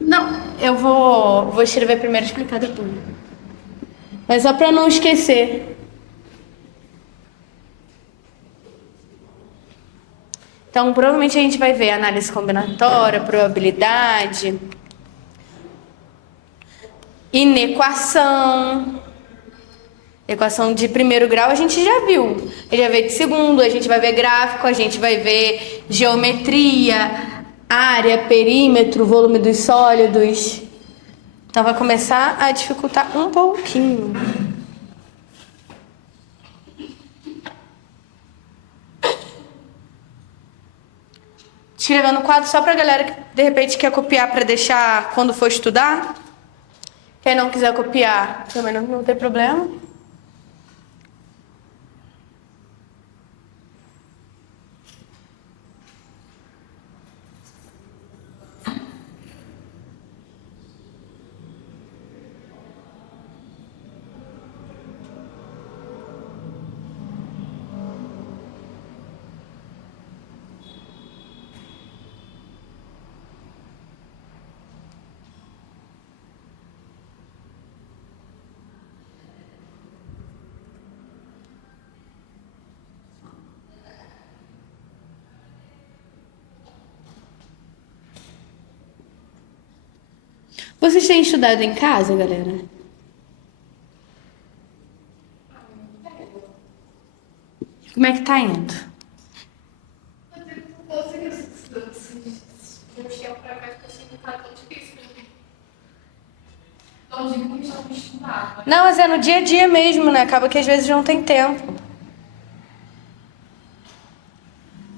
Não, eu vou escrever primeiro e explicar depois. Mas só para não esquecer. Então, provavelmente a gente vai ver análise combinatória, probabilidade, inequação. Equação de primeiro grau a gente já viu. A gente vai ver de segundo, a gente vai ver gráfico, a gente vai ver geometria, área, perímetro, volume dos sólidos. Então vai começar a dificultar um pouquinho. Escrevendo no quadro só pra galera que de repente quer copiar para deixar quando for estudar. Quem não quiser copiar, também não tem problema. Vocês têm estudado em casa, galera? Como é que tá indo? Não, mas é no dia a dia mesmo, né? Acaba que às vezes não tem tempo.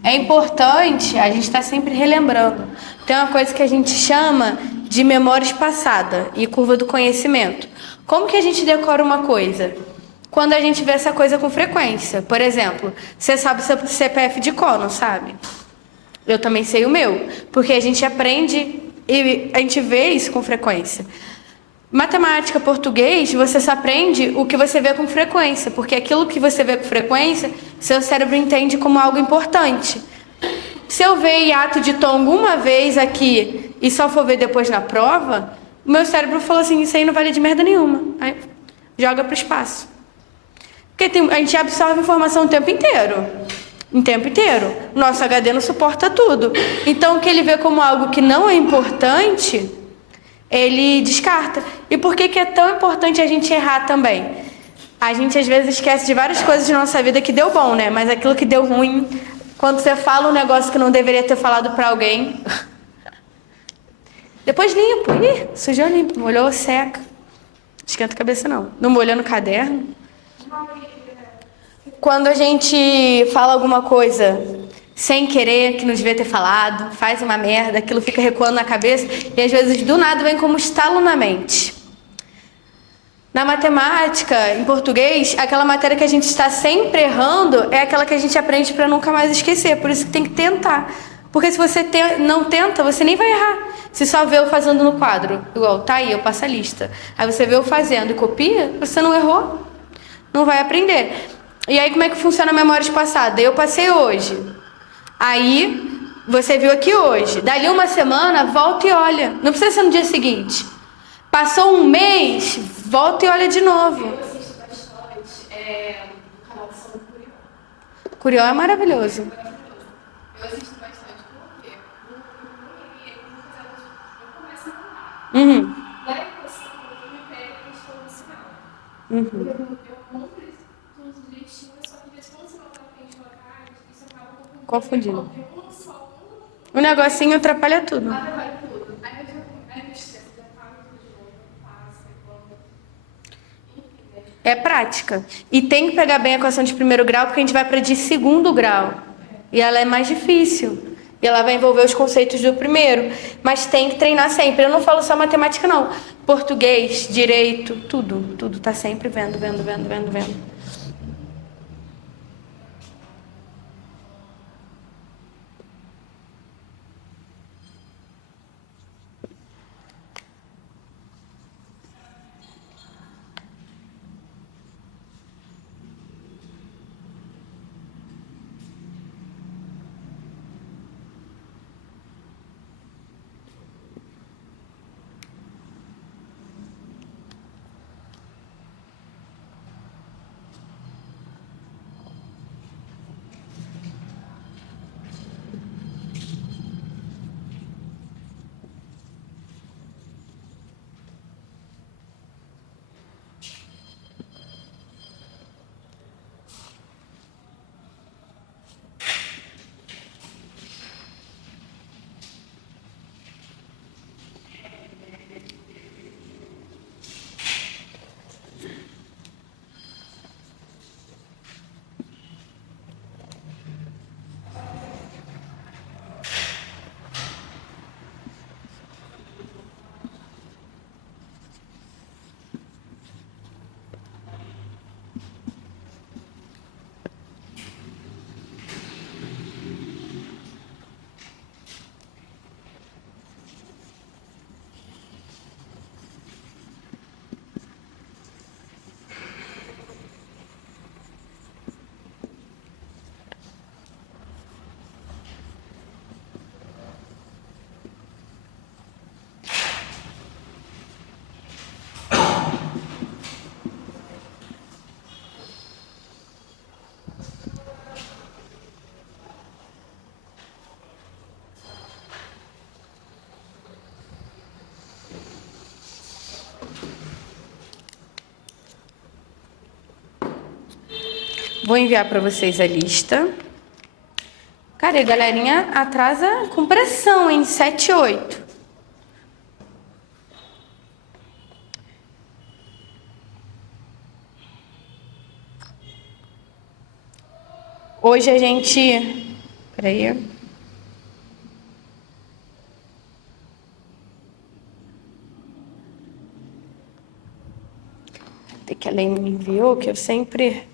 É importante a gente estar sempre relembrando. Tem uma coisa que a gente chama de memória espaçada e curva do conhecimento. Como que a gente decora uma coisa? Quando a gente vê essa coisa com frequência. Por exemplo, você sabe o seu CPF de cor, não sabe? Eu também sei o meu. Porque a gente aprende e a gente vê isso com frequência. Matemática, português, você só aprende o que você vê com frequência, porque aquilo que você vê com frequência, seu cérebro entende como algo importante. Se eu ver hiato de tom alguma vez aqui e só for ver depois na prova, o meu cérebro falou assim, isso aí não vale de merda nenhuma. Aí joga para o espaço. Porque a gente absorve informação o tempo inteiro. O tempo inteiro. Nosso HD não suporta tudo. Então, o que ele vê como algo que não é importante, ele descarta. E por que é tão importante a gente errar também? A gente às vezes esquece de várias coisas de nossa vida que deu bom, né? Mas aquilo que deu ruim, quando você fala um negócio que não deveria ter falado pra alguém, depois limpo. Ih, sujou, limpo. Molhou, seca. Esquenta a cabeça não. Não molhou no caderno. Quando a gente fala alguma coisa sem querer, que não devia ter falado, faz uma merda, aquilo fica recuando na cabeça e às vezes do nada vem como estalo na mente. Na matemática, em português, aquela matéria que a gente está sempre errando é aquela que a gente aprende para nunca mais esquecer. Por isso que tem que tentar. Porque se você não tenta, você nem vai errar. Se só vê eu fazendo no quadro, igual, tá aí, eu passo a lista. Aí você vê eu fazendo e copia, você não errou, não vai aprender. E aí como é que funciona a memória espaçada? Eu passei hoje. Aí você viu aqui hoje. Dali uma semana, volta e olha. Não precisa ser no dia seguinte. Passou um mês, volta e olha de novo. Eu assisto bastante o canal de São Curió. Curió é maravilhoso. Eu assisto bastante porque eu começo a contar. Uhum. Da equação, eu me pego a questão do sinal. Uhum. Eu monto tudo direitinho, só que depois quando você volta na frente do card, isso acaba Confundindo. porque um só O negocinho atrapalha tudo. atrapalha tudo. Aí eu esqueço, já falo tudo de novo, passa, volta. Enfim, né? É prática. E tem que pegar bem a equação de primeiro grau, porque a gente vai para de segundo grau. E ela é mais difícil. E ela vai envolver os conceitos do primeiro. Mas tem que treinar sempre. Eu não falo só matemática, não. Português, direito, tudo. Tudo. Tá sempre vendo, vendo, vendo, vendo, vendo. Vou enviar para vocês a lista. Cara, e a galerinha atrasa com pressão, hein? 7 e 8. Hoje a gente... Peraí. Tem que a Lei me enviou, que eu sempre...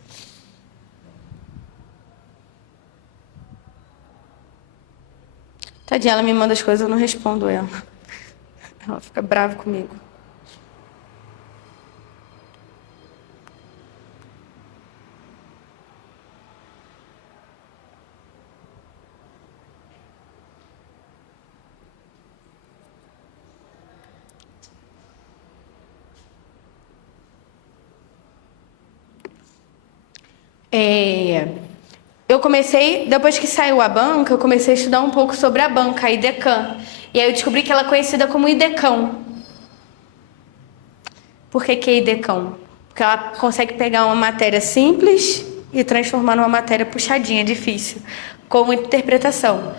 Tadinha, ela me manda as coisas, eu não respondo ela. Ela fica brava comigo. Eu comecei, depois que saiu a banca, eu comecei a estudar um pouco sobre a banca, a IDECAM. E aí eu descobri que ela é conhecida como IDECAM. Por que é IDECAM? Porque ela consegue pegar uma matéria simples e transformar numa matéria puxadinha, difícil, com muita interpretação.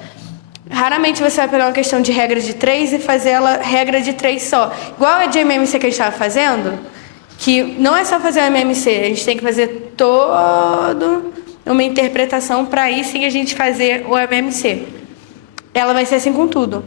Raramente você vai pegar uma questão de regra de 3 e fazer ela regra de 3 só. Igual a de MMC que a gente estava fazendo, que não é só fazer o MMC, a gente tem que fazer todo uma interpretação para aí sim a gente fazer o MMC. Ela vai ser assim com tudo.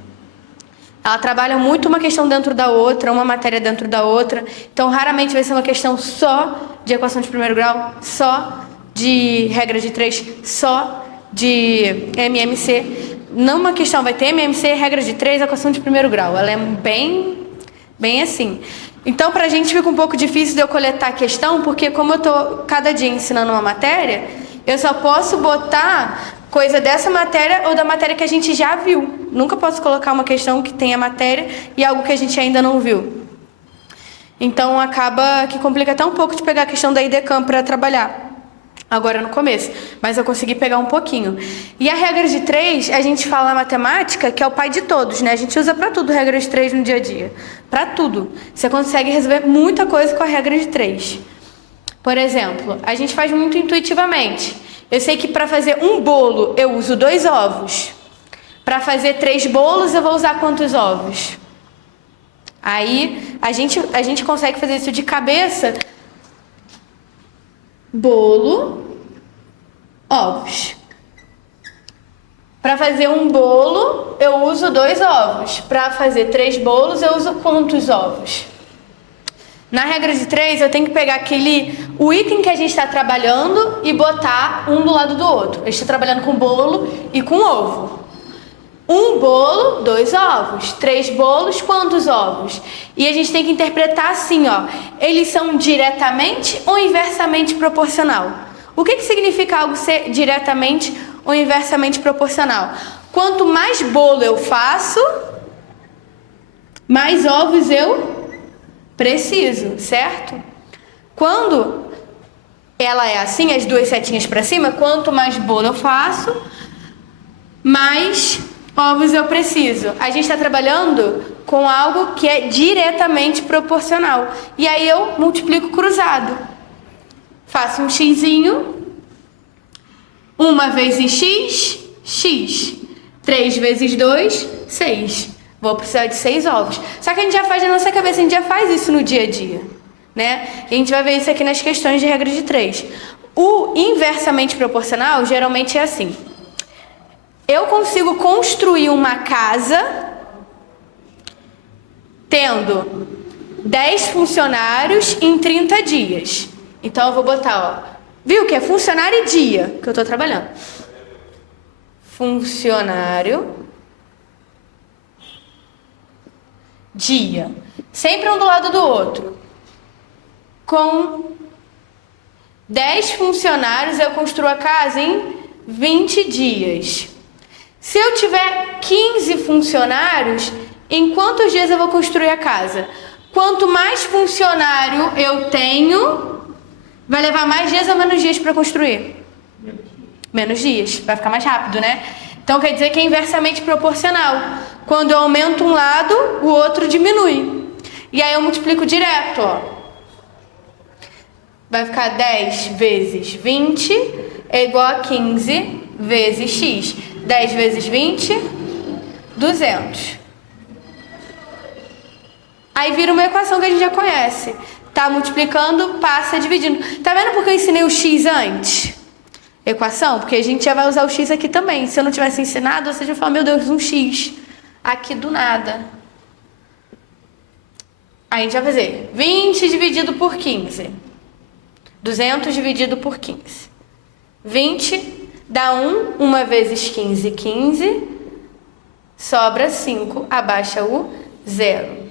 Ela trabalha muito uma questão dentro da outra, uma matéria dentro da outra. Então, raramente vai ser uma questão só de equação de primeiro grau, só de regra de 3, só de MMC. Numa questão vai ter MMC, regra de 3, equação de primeiro grau. Ela é bem assim. Então, para a gente fica um pouco difícil de eu coletar a questão, porque como eu estou cada dia ensinando uma matéria, eu só posso botar coisa dessa matéria ou da matéria que a gente já viu. Nunca posso colocar uma questão que tenha matéria e algo que a gente ainda não viu. Então, acaba que complica até um pouco de pegar a questão da IDECAM para trabalhar. Agora no começo, mas eu consegui pegar um pouquinho. E a regra de 3, a gente fala na matemática que é o pai de todos, né? A gente usa para tudo regra de 3 no dia a dia. Para tudo. Você consegue resolver muita coisa com a regra de 3. Por exemplo, a gente faz muito intuitivamente. Eu sei que para fazer um bolo eu uso 2 ovos. Para fazer 3 bolos eu vou usar quantos ovos? Aí a gente consegue fazer isso de cabeça. Bolo, ovos. Para fazer um bolo, eu uso 2 ovos. Para fazer 3 bolos, eu uso quantos ovos? Na regra de 3, eu tenho que pegar o item que a gente está trabalhando e botar um do lado do outro. A gente está trabalhando com bolo e com ovo. Um bolo, 2 ovos. 3 bolos, quantos ovos? E a gente tem que interpretar assim, ó. Eles são diretamente ou inversamente proporcional? O que significa algo ser diretamente ou inversamente proporcional? Quanto mais bolo eu faço, mais ovos eu preciso, certo? Quando ela é assim, as 2 setinhas para cima, quanto mais bolo eu faço, mais ovos eu preciso. A gente está trabalhando com algo que é diretamente proporcional. E aí eu multiplico cruzado. Faço um xizinho. 1 vezes x, x. 3 vezes 2, 6. Vou precisar de 6 ovos. Só que a gente já faz na nossa cabeça, a gente já faz isso no dia a dia, né? E a gente vai ver isso aqui nas questões de regra de 3. O inversamente proporcional geralmente é assim. Eu consigo construir uma casa tendo 10 funcionários em 30 dias. Então eu vou botar, ó. Viu que é funcionário e dia que eu estou trabalhando. Funcionário, dia. Sempre um do lado do outro. Com 10 funcionários eu construo a casa em 20 dias. Se eu tiver 15 funcionários, em quantos dias eu vou construir a casa? Quanto mais funcionário eu tenho, vai levar mais dias ou menos dias para construir? Menos dias. Vai ficar mais rápido, né? Então quer dizer que é inversamente proporcional. Quando eu aumento um lado, o outro diminui. E aí eu multiplico direto, ó. vai ficar 10 vezes 20 é igual a 15 vezes x. 10 vezes 20, 200. Aí vira uma equação que a gente já conhece. Tá multiplicando, passa dividindo. Tá vendo porque eu ensinei o x antes? Equação? Porque a gente já vai usar o x aqui também. Se eu não tivesse ensinado, você já fala, meu Deus, um x. Aqui do nada. Aí a gente vai fazer 20 dividido por 15. 200 dividido por 15. 20 dá 1. 1 vezes 15, 15. Sobra 5. Abaixa o 0.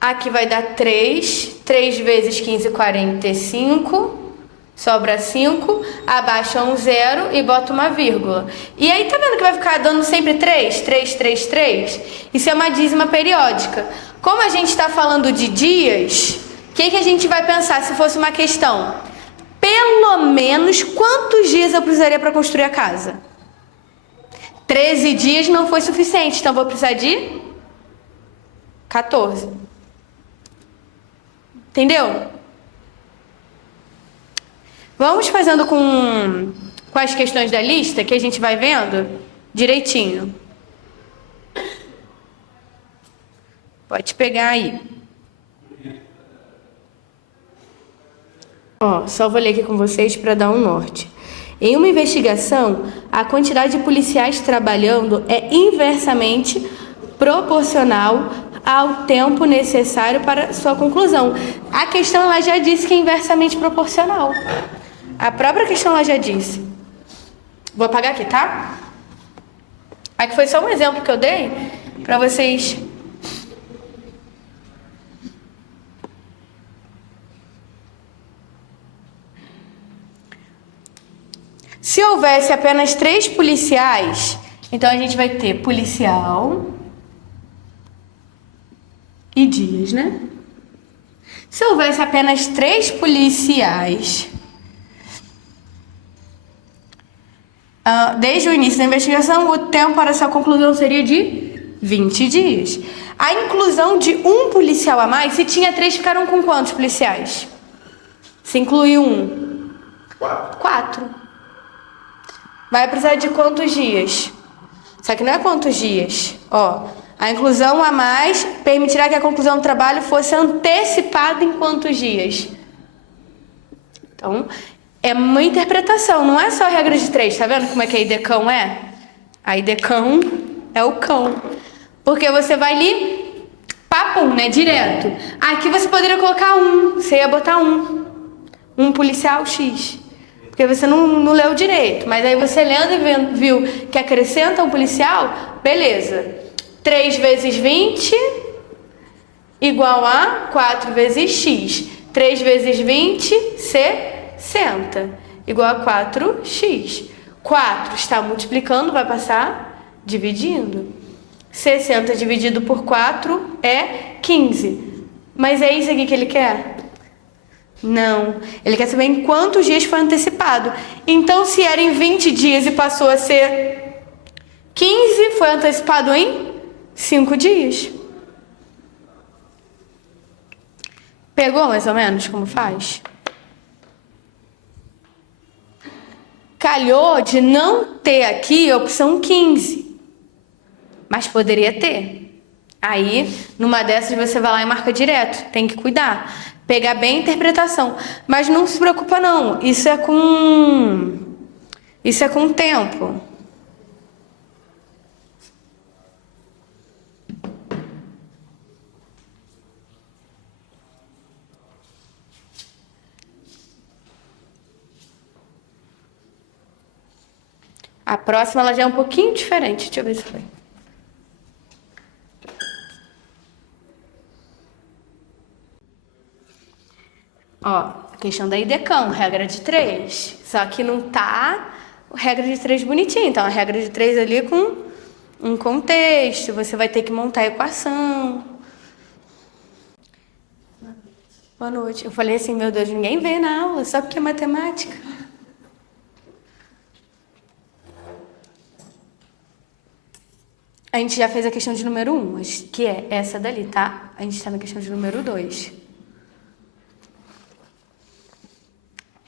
Aqui vai dar 3. 3 vezes 15, 45. Sobra 5. Abaixa um 0 e bota uma vírgula. E aí, tá vendo que vai ficar dando sempre 3? 3, 3, 3? Isso é uma dízima periódica. Como a gente está falando de dias, o que a gente vai pensar se fosse uma questão? Pelo menos quantos dias eu precisaria para construir a casa? 13 dias não foi suficiente, então vou precisar de 14. Entendeu? Vamos fazendo com as questões da lista, que a gente vai vendo direitinho. Pode pegar aí. Ó, só vou ler aqui com vocês para dar um norte. Em uma investigação, a quantidade de policiais trabalhando é inversamente proporcional ao tempo necessário para sua conclusão. A questão ela já disse que é inversamente proporcional. A própria questão ela já disse. Vou apagar aqui, tá? Aqui foi só um exemplo que eu dei para vocês. Se houvesse apenas 3 policiais, então a gente vai ter policial e dias, né? Se houvesse apenas 3 policiais, desde o início da investigação, o tempo para sua conclusão seria de 20 dias. A inclusão de um policial a mais, se tinha 3, ficaram com quantos policiais? Se incluiu um? 4. Vai precisar de quantos dias? Só que não é quantos dias. Ó, a inclusão a mais permitirá que a conclusão do trabalho fosse antecipada em quantos dias? Então, é uma interpretação, não é só a regra de 3. Tá vendo como é que a idecão é? A idecão é o cão. Porque você vai ali, papum, né? Direto. Aqui você poderia colocar 1. Você ia botar 1. Um policial X. Porque você não leu direito. Mas aí você lendo e viu que acrescenta um policial, beleza. 3 vezes 20 igual a 4 vezes X. 3 vezes 20, 60. Igual a 4x. 4 está multiplicando, vai passar dividindo. 60 dividido por 4 é 15. Mas é isso aqui que ele quer? Não. Ele quer saber em quantos dias foi antecipado. Então, se era em 20 dias e passou a ser 15, foi antecipado em 5 dias. Pegou mais ou menos como faz? Calhou de não ter aqui a opção 15. Mas poderia ter. Aí, numa dessas, você vai lá e marca direto. Tem que cuidar. Pegar bem a interpretação. Mas não se preocupa, não. Isso é com tempo. A próxima ela já é um pouquinho diferente. Deixa eu ver se foi. Ó, questão da idecão, regra de 3. Só que não tá regra de 3 bonitinho. Então, a regra de 3 ali com um contexto. Você vai ter que montar a equação. Boa noite. Eu falei assim, meu Deus, ninguém vê na aula, só porque é matemática. A gente já fez a questão de número 1, que é essa dali, tá? A gente está na questão de número 2.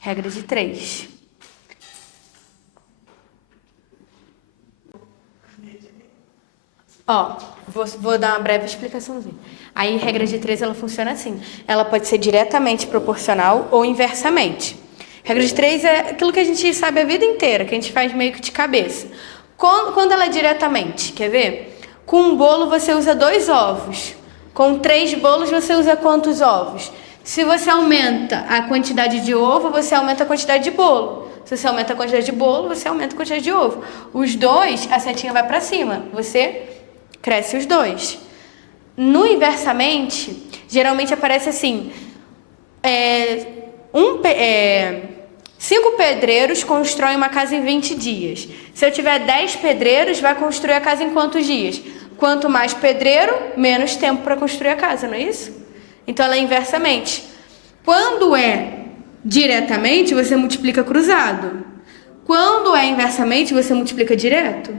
Regra de 3. Ó, vou dar uma breve explicaçãozinha. Aí, regra de 3, ela funciona assim. Ela pode ser diretamente proporcional ou inversamente. Regra de 3 é aquilo que a gente sabe a vida inteira, que a gente faz meio que de cabeça. Quando ela é diretamente, quer ver? Com um bolo você usa 2 ovos. Com 3 bolos você usa quantos ovos? Se você aumenta a quantidade de ovo, você aumenta a quantidade de bolo. Se você aumenta a quantidade de bolo, você aumenta a quantidade de ovo. Os 2, a setinha vai para cima. Você cresce os 2. No inversamente, geralmente aparece assim: 5 pedreiros constroem uma casa em 20 dias. Se eu tiver 10 pedreiros, vai construir a casa em quantos dias? Quanto mais pedreiro, menos tempo para construir a casa, não é isso? Então, ela é inversamente. Quando é diretamente, você multiplica cruzado. Quando é inversamente, você multiplica direto.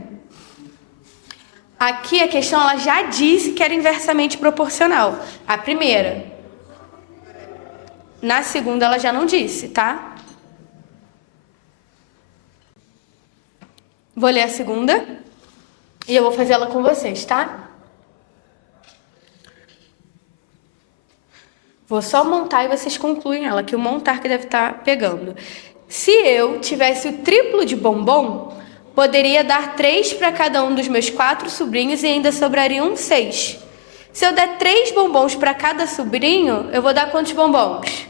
Aqui a questão ela já disse que era inversamente proporcional. A primeira. Na segunda ela já não disse, tá? Vou ler a segunda e eu vou fazer ela com vocês, tá? Vou só montar e vocês concluem ela, que o montar que deve estar pegando. Se eu tivesse o triplo de bombom, poderia dar 3 para cada um dos meus 4 sobrinhos e ainda sobrariam 6. Se eu der 3 bombons para cada sobrinho, eu vou dar quantos bombons?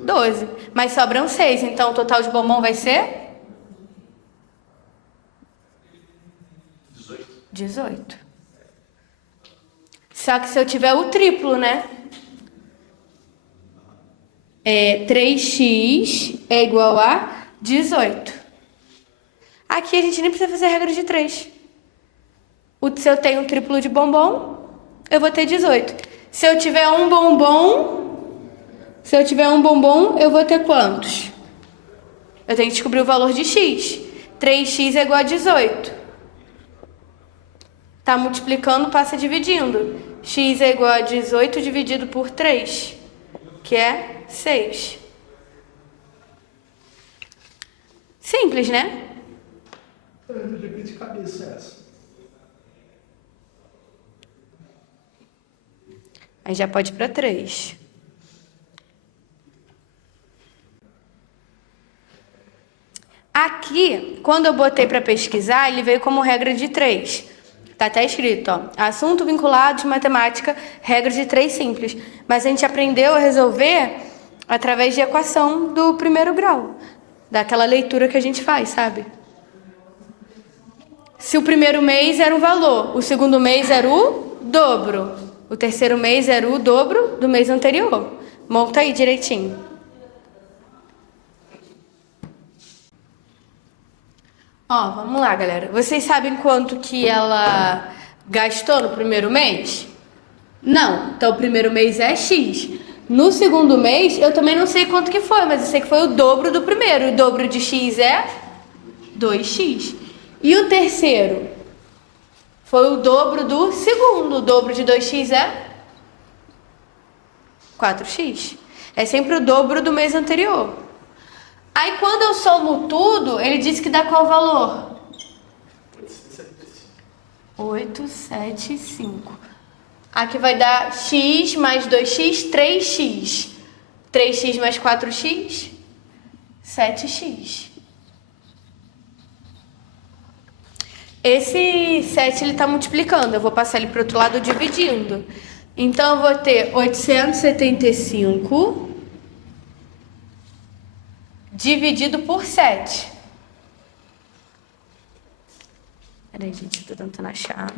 12. Mas sobram 6, então o total de bombom vai ser? 18. Só que se eu tiver o triplo, né? 3x é igual a 18. Aqui a gente nem precisa fazer regra de 3. Se eu tenho um triplo de bombom, eu vou ter 18. Se eu tiver um bombom, eu vou ter quantos? Eu tenho que descobrir o valor de x. 3x é igual a 18. Tá multiplicando, passa dividindo. X é igual a 18 dividido por 3, que é 6. Simples, né? De cabeça essa. Aí já pode ir para 3. Aqui, quando eu botei para pesquisar, ele veio como regra de 3. Tá até escrito, ó. Assunto vinculado de matemática, regra de 3 simples. Mas a gente aprendeu a resolver através de equação do primeiro grau. Daquela leitura que a gente faz, sabe? Se o primeiro mês era um valor, o segundo mês era o dobro, o terceiro mês era o dobro do mês anterior. Monta aí direitinho. Ó, vamos lá, galera. Vocês sabem quanto que ela gastou no primeiro mês? Não. Então, o primeiro mês é X. No segundo mês, eu também não sei quanto que foi, mas eu sei que foi o dobro do primeiro. O dobro de X é 2x. E o terceiro? Foi o dobro do segundo. O dobro de 2x é 4x. É sempre o dobro do mês anterior. Aí, quando eu somo tudo, ele diz que dá qual valor? 875. Aqui vai dar x mais 2x, 3x. 3x mais 4x, 7x. Esse 7 ele está multiplicando. Eu vou passar ele para o outro lado dividindo. Então, eu vou ter 875... dividido por 7. Peraí, gente, eu tô tentando achar.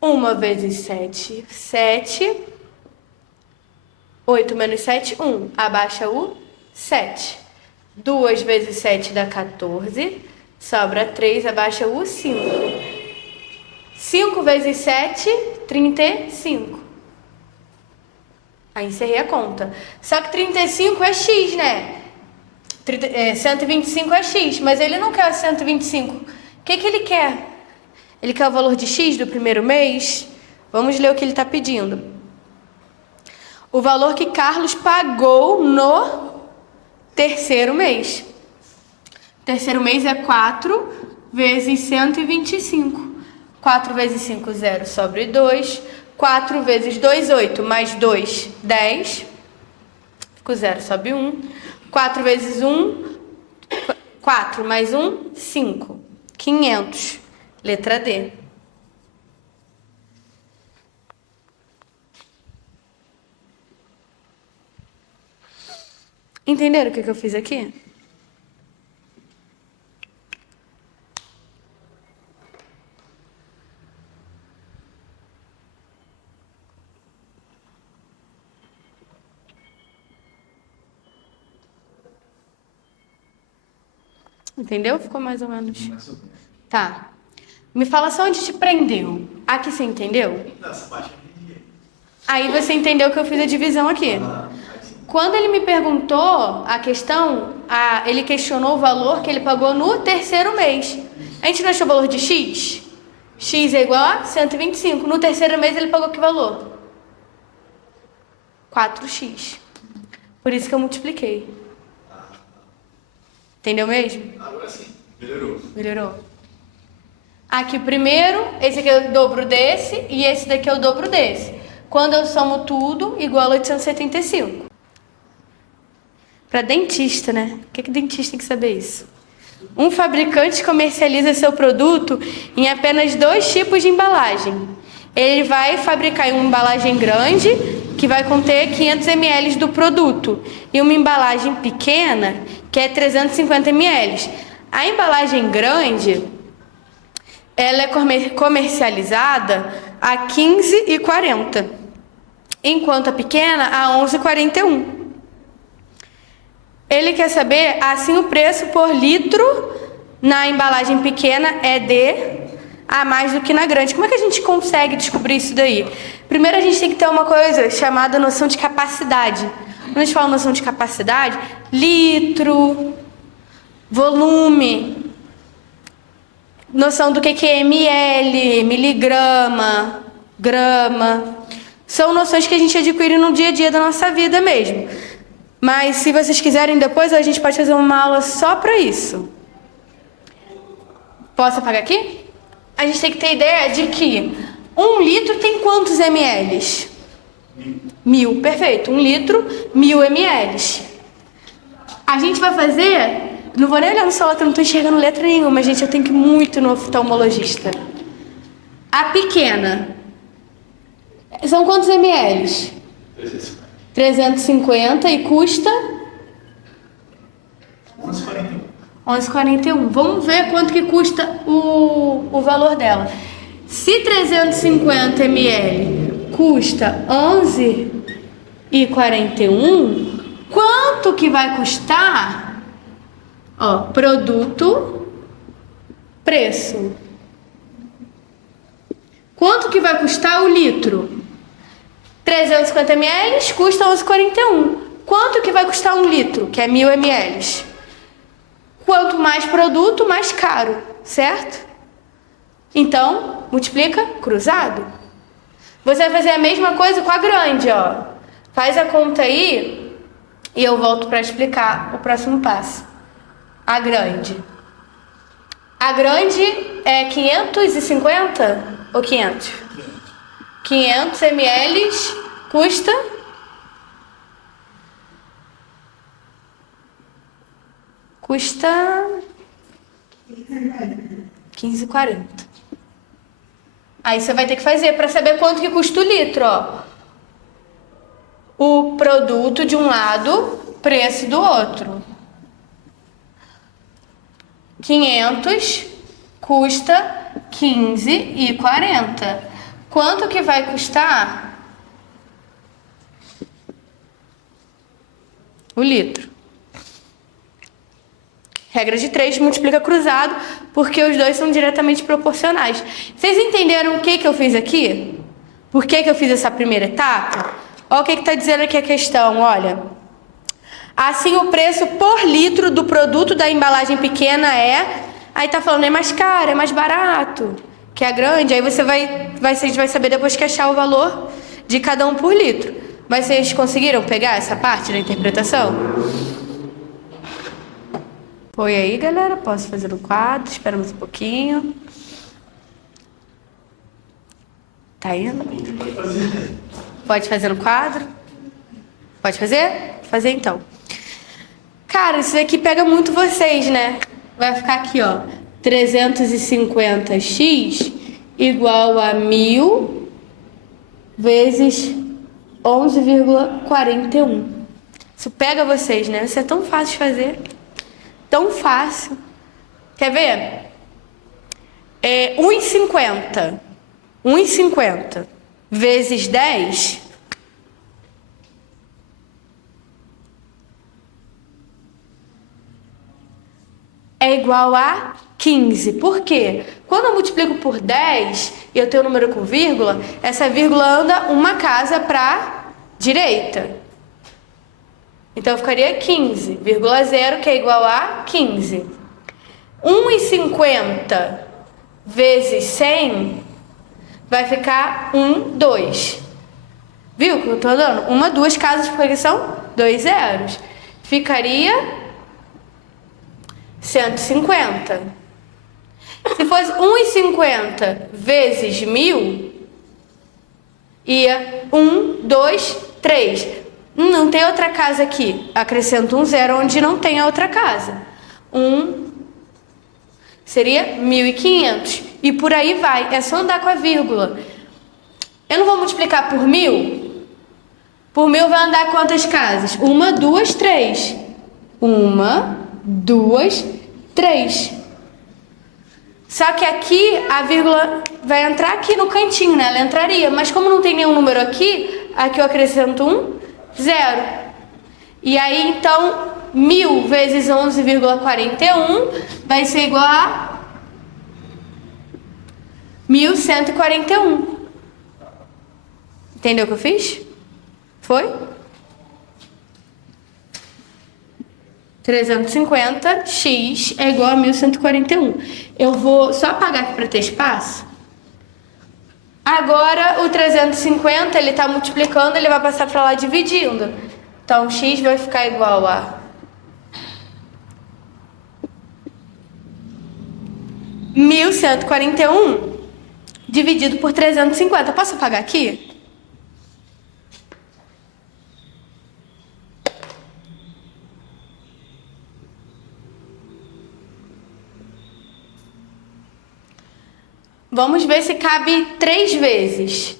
Uma vezes 7, 7. 8 menos 7, 1. Abaixa o 7. 2 vezes 7 dá 14. Sobra 3, abaixa o 5. 5 vezes 7, 35. Aí encerrei a conta. Só que 35 é x, né? 125 é x, mas ele não quer 125. O que ele quer? Ele quer o valor de X do primeiro mês? Vamos ler o que ele está pedindo. O valor que Carlos pagou no terceiro mês. Terceiro mês é 4 vezes 125. 4 vezes 5, 0, sobre 2. 4 vezes 2, 8, mais 2, 10. Fica o 0, sobe 1. 4 vezes 1, 4 mais 1, 5. 500. Letra D. Entenderam o que eu fiz aqui? Entendeu? Ficou mais ou menos. Tá. Me fala só onde te prendeu. Aqui você entendeu? Nessa parte eu entendi. Aí você entendeu que eu fiz a divisão aqui. Quando ele me perguntou a questão, ele questionou o valor que ele pagou no terceiro mês. A gente não achou o valor de X? X é igual a 125. No terceiro mês ele pagou que valor? 4x. Por isso que eu multipliquei. Entendeu mesmo? Agora sim, melhorou. Melhorou. Aqui primeiro, esse aqui é o dobro desse e esse daqui é o dobro desse. Quando eu somo tudo, igual a 875. Para dentista, né? O que dentista tem que saber isso? Um fabricante comercializa seu produto em apenas 2 tipos de embalagem. Ele vai fabricar uma embalagem grande, que vai conter 500 ml do produto, e uma embalagem pequena, que é 350 ml. A embalagem grande, ela é comercializada a 15,40, enquanto a pequena a 11,41. Ele quer saber, assim, o preço por litro na embalagem pequena é de a mais do que na grande. Como é que a gente consegue descobrir isso daí? Primeiro, a gente tem que ter uma coisa chamada noção de capacidade. Quando a gente fala noção de capacidade, litro, volume, noção do que é ml, miligrama, grama. São noções que a gente adquire no dia a dia da nossa vida mesmo. Mas se vocês quiserem depois, a gente pode fazer uma aula só para isso. Posso apagar aqui? A gente tem que ter ideia de que 1 litro tem quantos ml? 1000, perfeito. 1 litro, 1000 ml. A gente vai fazer... Não vou nem olhar no celular, eu não estou enxergando letra nenhuma, gente. Eu tenho que ir muito no oftalmologista. A pequena. São quantos ml? 350 e custa? 11,41. 11,41. Vamos ver quanto que custa o valor dela. Se 350 ml custa 11,41, quanto que vai custar? Ó, produto, preço. Quanto que vai custar o litro? 350 ml custa 11,41. Quanto que vai custar 1 litro, que é 1000 ml? Quanto mais produto, mais caro, certo? Então, multiplica cruzado. Você vai fazer a mesma coisa com a grande, ó. Faz a conta aí e eu volto para explicar o próximo passo. A grande. A grande é 550 ou 500? 500 ml custa... Custa 15,40. Aí você vai ter que fazer para saber quanto que custa o litro, ó. O produto de um lado, preço do outro. 500 custa 15,40. Quanto que vai custar o litro? Regra de 3, multiplica cruzado, porque os dois são diretamente proporcionais. Vocês entenderam o que eu fiz aqui? Por que eu fiz essa primeira etapa? Olha o que está dizendo aqui a questão, olha. Assim, o preço por litro do produto da embalagem pequena é... Aí tá falando, é mais caro, é mais barato. que é grande, aí você a gente vai saber depois que achar o valor de cada um por litro. Mas vocês conseguiram pegar essa parte da interpretação? Foi aí, galera. Posso fazer no quadro. Esperamos um pouquinho. Tá indo? Pode fazer no quadro? Pode fazer? Vou fazer então. Cara, isso daqui pega muito vocês, né? Vai ficar aqui, ó. 350x igual a 1000 vezes 11,41. Isso pega vocês, né? Isso é tão fácil de fazer. Tão fácil. Quer ver? 1,50. 1,50 vezes 10 é igual a 15. Por quê? Quando eu multiplico por 10 e eu tenho um número com vírgula, essa vírgula anda uma casa para a direita. Então ficaria 15,0, que é igual a 15. 1,50 vezes 100 vai ficar 2. Viu que eu tô dando? 2 casas, porque são 2 zeros. Ficaria 150. Se fosse 1,50 vezes 1000, ia 1, 2, 3. Não tem outra casa aqui. Acrescento um zero onde não tem a outra casa. 1 seria 1.500. E por aí vai. É só andar com a vírgula. Eu não vou multiplicar por 1000. Por 1000 vai andar quantas casas? 1, 2, 3. 1, 2, 3. Só que aqui a vírgula vai entrar aqui no cantinho, né? Ela entraria. Mas como não tem nenhum número aqui, aqui eu acrescento 0. E aí, então, 1000 vezes 11,41 vai ser igual a 1141. Entendeu o que eu fiz? Foi? 350x é igual a 1141. Eu vou só apagar aqui para ter espaço. Agora, o 350, ele está multiplicando, ele vai passar para lá dividindo. Então, x vai ficar igual a 1141 dividido por 350. Posso apagar aqui? Vamos ver se cabe 3 vezes.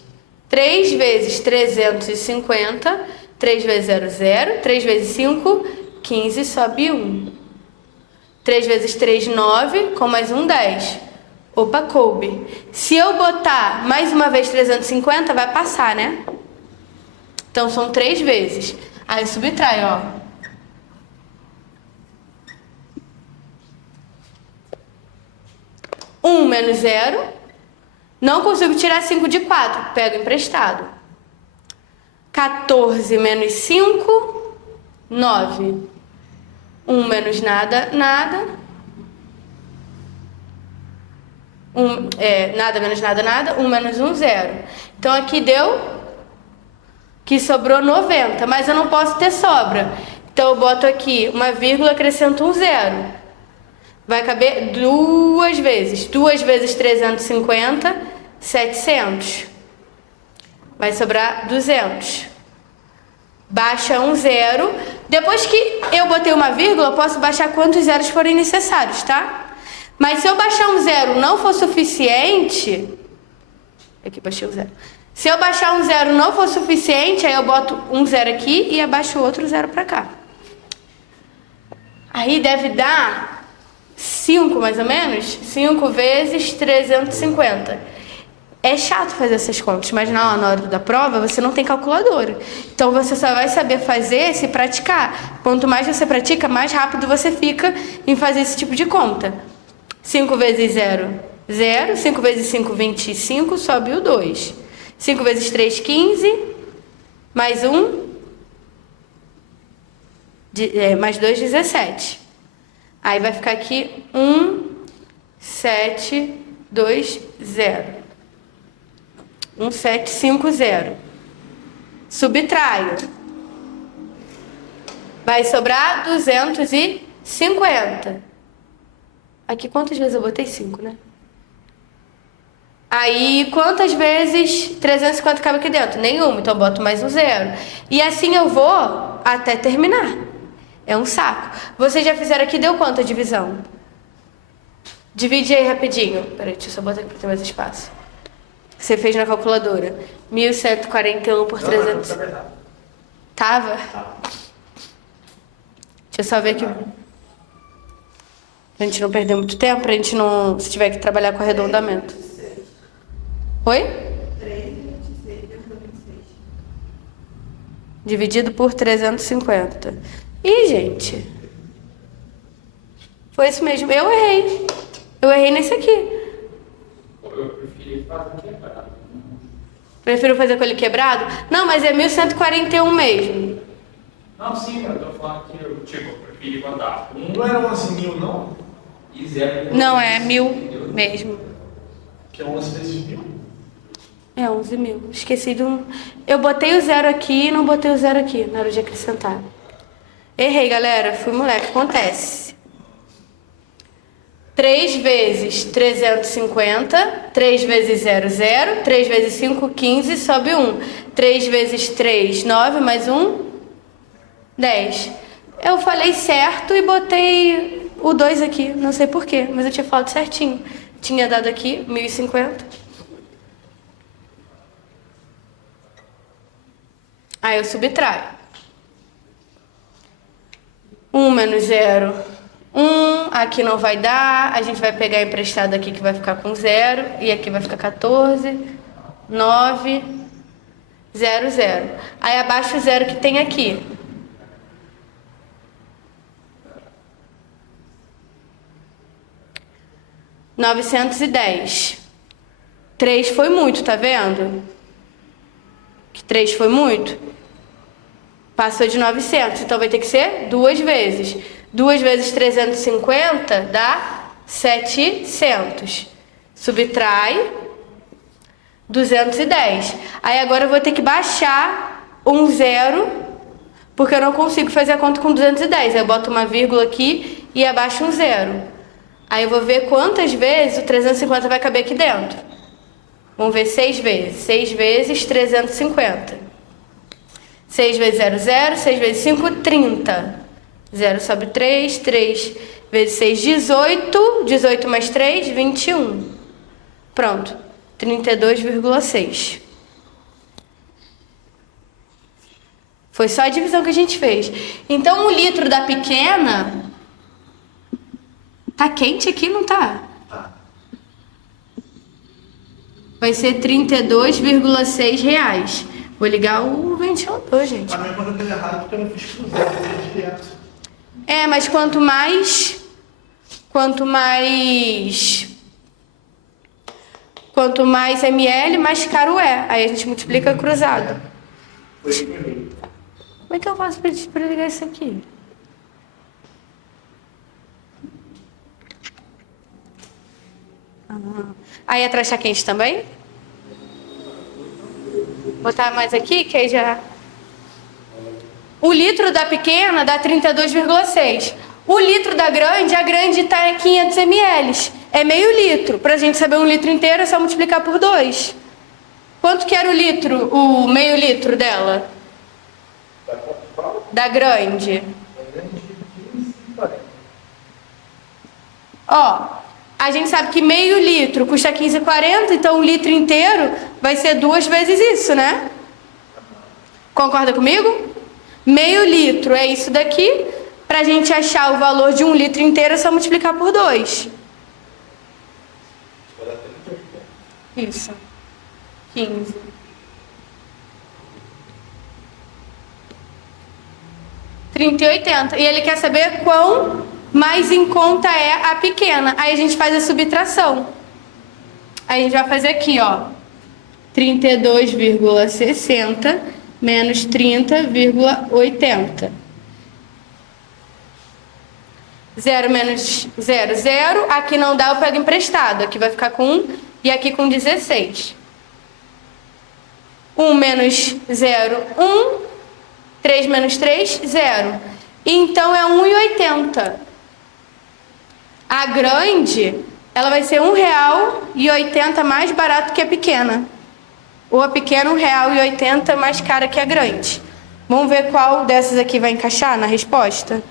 3 vezes 350, 3 vezes 0, 0. 3 vezes 5, 15, sobe 1. 3 vezes 3, 9, com mais 1, 10. Opa, coube. Se eu botar mais uma vez 350, vai passar, né? Então, são 3 vezes. Aí, subtrai, ó. 1 menos 0. Não consigo tirar 5 de 4. Pego emprestado. 14 menos 5, 9. 1 menos nada, nada. Nada menos nada, nada. 1 menos 1, 0. Então, aqui deu que sobrou 90. Mas eu não posso ter sobra. Então, eu boto aqui uma vírgula, acrescento um 0. Vai caber 2 vezes. 2 vezes 350, 700. Vai sobrar 200. Baixa um 0. Depois que eu botei uma vírgula, eu posso baixar quantos zeros forem necessários, tá? Mas se eu baixar um 0 não for suficiente... Aqui, baixei o 0. Se eu baixar um 0 não for suficiente, aí eu boto um 0 aqui e abaixo outro 0 pra cá. Aí deve dar 5, mais ou menos. 5 vezes 350. É chato fazer essas contas, mas na hora da prova você não tem calculadora. Então você só vai saber fazer se praticar. Quanto mais você pratica, mais rápido você fica em fazer esse tipo de conta. 5 vezes 0, 0. 5 vezes 5, 25, sobe o 2. 5 vezes 3, 15. Mais 1, mais 2, 17. Aí vai ficar aqui 1, 7, 1750. Subtraio. Vai sobrar 250. Aqui quantas vezes eu botei? 5, né? Aí, quantas vezes 350 cabe aqui dentro? Nenhuma, então eu boto mais um 0. E assim eu vou até terminar. É um saco. Vocês já fizeram aqui, deu quanto a divisão? Divide aí rapidinho. Peraí, deixa eu só botar aqui para ter mais espaço. Você fez na calculadora. 1141 por 300. Tava? Deixa eu só ver aqui. Pra gente não perder muito tempo, pra gente não... Se tiver que trabalhar com arredondamento. Oi? 3,26. Dividido por 350. Ih, gente. Foi isso mesmo. Eu errei. Eu errei nesse aqui. Eu preferi fazer quebrado. Prefiro fazer com ele quebrado? Não, mas é 1141 mesmo. Não, sim, eu tô falando que eu preferi mandar Não era 11 mil, não? e 0. Não, é 1000 mesmo. Que é 11 vezes mil? É 11 mil. Esqueci de um... Eu botei o 0 aqui e não botei o 0 aqui na hora de acrescentar. Errei, galera. Fui moleque. Acontece. 3 vezes 350. 3 vezes 0, 0. 3 vezes 5, 15. Sobe 1. 3 vezes 3, 9. Mais 1, 10. Eu falei certo e botei o 2 aqui. Não sei porquê, mas eu tinha falado certinho. Tinha dado aqui 1050. Aí eu subtraio. 1 menos 0, 1. Aqui não vai dar. A gente vai pegar emprestado aqui que vai ficar com 0. E aqui vai ficar 14, 9, 0, 0. Aí abaixo o 0 que tem aqui. R$ 910. 3 foi muito, tá vendo? Que 3 foi muito. Passou de 900, então vai ter que ser 2 vezes. 2 vezes 350 dá 700. Subtrai 210. Aí agora eu vou ter que baixar um 0, porque eu não consigo fazer a conta com 210. Aí eu boto uma vírgula aqui e abaixo um 0. Aí eu vou ver quantas vezes o 350 vai caber aqui dentro. Vamos ver 6 vezes. 6 vezes 350. 6 vezes 0, 0. 6 vezes 5, 30. 0 sobe 3. 3 vezes 6, 18. 18 mais 3, 21. Pronto. 32,6. Foi só a divisão que a gente fez. Então, 1 litro da pequena... Tá quente aqui, não tá? Tá. Vai ser R$ 32,6. Vou ligar o ventilador, gente. A minha conta deu errado porque eu não fiz cruzeiro, eu fiz direto. É, mas quanto mais ml, mais caro é. Aí a gente multiplica cruzado. Foi isso que eu errei. Como é que eu faço pra ligar isso aqui? Aí atrás tá quente também? Botar mais aqui, que aí já... O litro da pequena dá 32,6. O litro da grande, a grande tá em 500 ml. É meio litro. Pra gente saber 1 litro inteiro, é só multiplicar por 2. Quanto que era o meio litro dela? Da grande. Ó, a gente sabe que meio litro custa 15,40, então 1 litro inteiro vai ser 2 vezes isso, né? Concorda comigo? Meio litro é isso daqui. Pra gente achar o valor de 1 litro inteiro é só multiplicar por 2. Isso. 15. R$30,80. E ele quer saber quão mais em conta é a pequena. Aí a gente faz a subtração. Aí a gente vai fazer aqui, ó. 32,60 menos 30,80. 0 menos 0, 0. Aqui não dá, eu pego emprestado. Aqui vai ficar com 1 e aqui com 16. 1 menos 0, 1. 3 menos 3, 0. Então é 1,80. A grande, ela vai ser R$1,80 mais barato que a pequena. Ou a pequena R$1,80 mais cara que a grande. Vamos ver qual dessas aqui vai encaixar na resposta?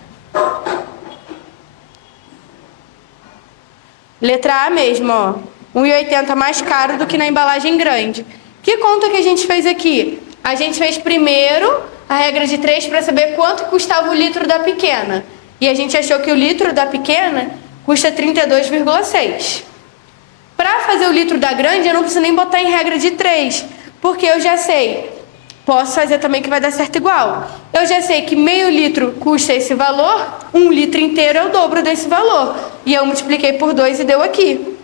Letra A mesmo, ó. R$1,80 mais caro do que na embalagem grande. Que conta que a gente fez aqui? A gente fez primeiro a regra de 3 para saber quanto custava o litro da pequena. E a gente achou que o litro da pequena custa 32,6. Para fazer o litro da grande, eu não preciso nem botar em regra de 3, porque eu já sei. Posso fazer também que vai dar certo igual. Eu já sei que meio litro custa esse valor, 1 litro inteiro é o dobro desse valor. E eu multipliquei por 2 e deu aqui.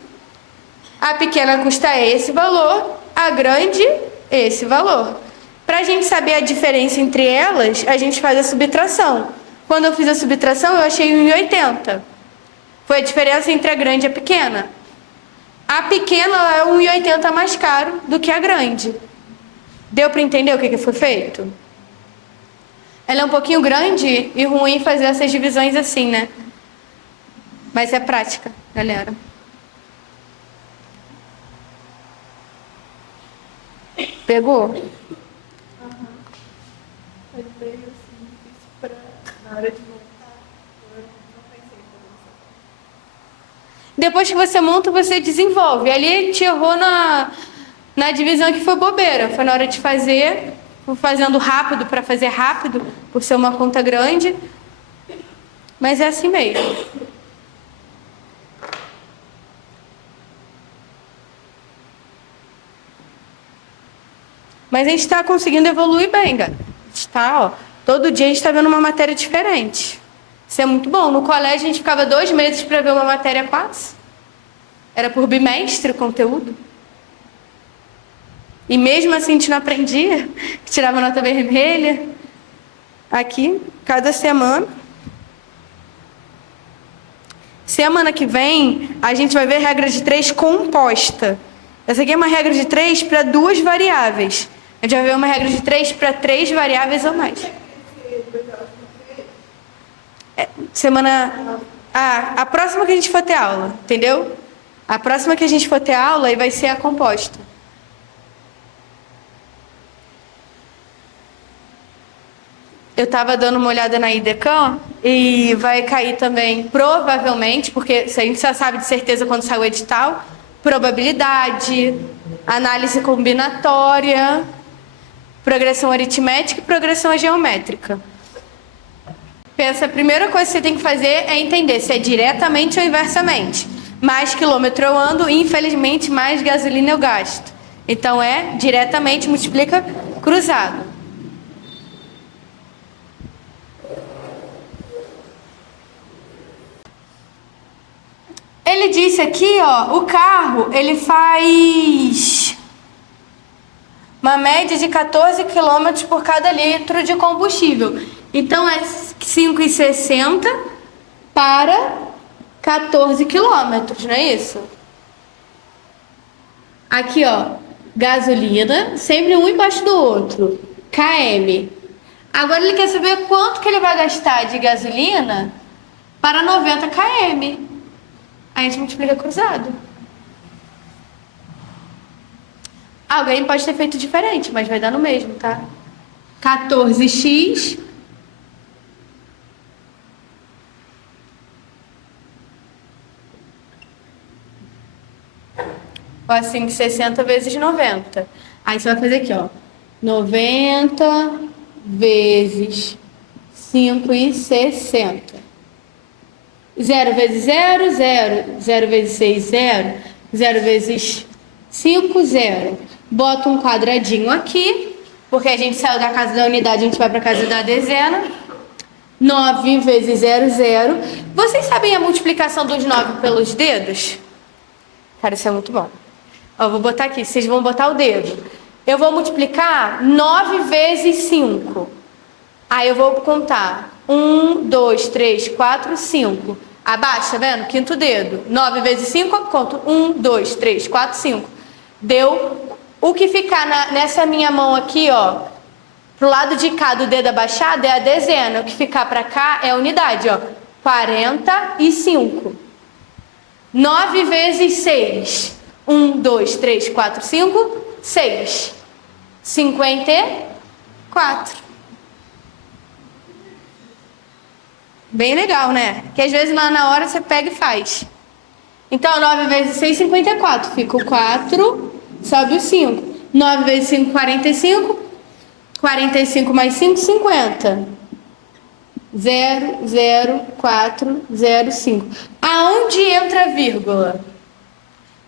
A pequena custa esse valor, a grande, esse valor. Para a gente saber a diferença entre elas, a gente faz a subtração. Quando eu fiz a subtração, eu achei 1,80. Foi a diferença entre a grande e a pequena. A pequena é 1,80 mais caro do que a grande. Deu para entender o que foi feito? Ela é um pouquinho grande e ruim fazer essas divisões assim, né? Mas é prática, galera. Pegou? Foi meio assim, difícil na hora de montar. Eu não pensei em fazer isso. Depois que você monta, você desenvolve. Ali a gente errou na divisão que foi bobeira. Foi na hora de fazer, fui fazendo rápido para fazer rápido, por ser uma conta grande. Mas é assim mesmo. Mas a gente está conseguindo evoluir bem, galera. A gente tá, ó, todo dia a gente está vendo uma matéria diferente. Isso é muito bom. No colégio a gente ficava 2 meses para ver uma matéria quase. Era por bimestre o conteúdo. E mesmo assim a gente não aprendia, tirava nota vermelha. Aqui, cada semana. Semana que vem, a gente vai ver regra de 3 composta. Essa aqui é uma regra de 3 para 2 variáveis. A gente vai ver uma regra de 3 para 3 variáveis ou mais. Semana... a próxima que a gente for ter aula, entendeu? A próxima que a gente for ter aula aí vai ser a composta. Eu estava dando uma olhada na IDECAM e vai cair também, provavelmente, porque a gente só sabe de certeza quando sai o edital, probabilidade, análise combinatória, progressão aritmética e progressão geométrica. Pensa, a primeira coisa que você tem que fazer é entender se é diretamente ou inversamente. Mais quilômetro eu ando, infelizmente mais gasolina eu gasto. Então é diretamente, multiplica cruzado. Ele disse aqui, ó, o carro, ele faz uma média de 14 km por cada litro de combustível. Então é 5,60 para 14 km, não é isso? Aqui, ó, gasolina, sempre um embaixo do outro, km. Agora ele quer saber quanto que ele vai gastar de gasolina para 90 km. Aí a gente multiplica cruzado. Alguém pode ter feito diferente, mas vai dar no mesmo, tá? 14x ou assim, 60 vezes 90. Aí você vai fazer aqui, ó. 90 vezes 5,60. 0 vezes 0, 0. 0 vezes 6, 0. 0 vezes 5, 0. Bota um quadradinho aqui, porque a gente saiu da casa da unidade, a gente vai para a casa da dezena. 9 vezes 0, 0. Vocês sabem a multiplicação dos 9 pelos dedos? Cara, isso é muito bom. Ó, vou botar aqui, vocês vão botar o dedo. Eu vou multiplicar 9 vezes 5. Aí eu vou contar 1, 2, 3, 4, 5. Abaixa, tá vendo? Quinto dedo. 9 vezes 5, conto. 1, 2, 3, 4, 5. Deu. O que ficar nessa minha mão aqui, ó, pro lado de cá do dedo abaixado é a dezena. O que ficar para cá é a unidade, ó. 45. 9 vezes 6. 1, 2, 3, 4, 5, 6. 54. Bem legal, né? Que às vezes lá na hora você pega e faz. Então, 9 vezes 6, 54. Fica o 4, sobe o 5. 9 vezes 5, 45. 45 mais 5, 50. 0, 0, 4, 0, 5. Aonde entra a vírgula?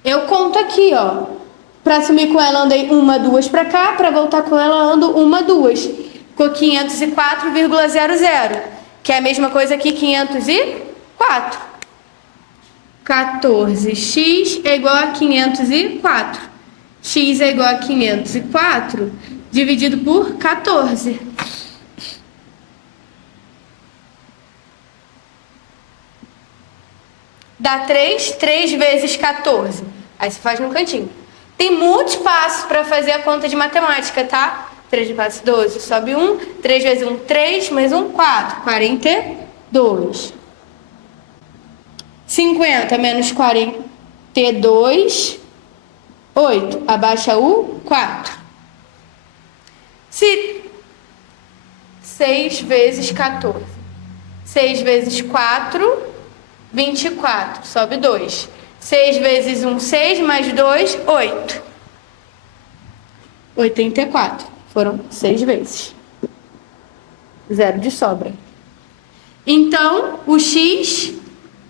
Eu conto aqui, ó. Para sumir com ela, andei 1, 2 para cá. Para voltar com ela, ando 1, 2. Ficou 504,00. Que é a mesma coisa aqui, 504. 14x é igual a 504. X é igual a 504 dividido por 14. Dá 3. 3 vezes 14. Aí você faz no cantinho. Tem muitos passos para fazer a conta de matemática, tá? 3 vezes 12, sobe 1. 3 vezes 1, 3. Mais 1, 4. 42. 50 menos 42, 8. Abaixa o 4. Se 6 vezes 14. 6 vezes 4, 24. Sobe 2. 6 vezes 1, 6. Mais 2, 8. 84. Foram 6 vezes. 0 de sobra. Então, o X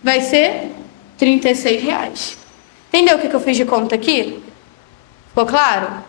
vai ser R$36. Entendeu o que eu fiz de conta aqui? Ficou claro?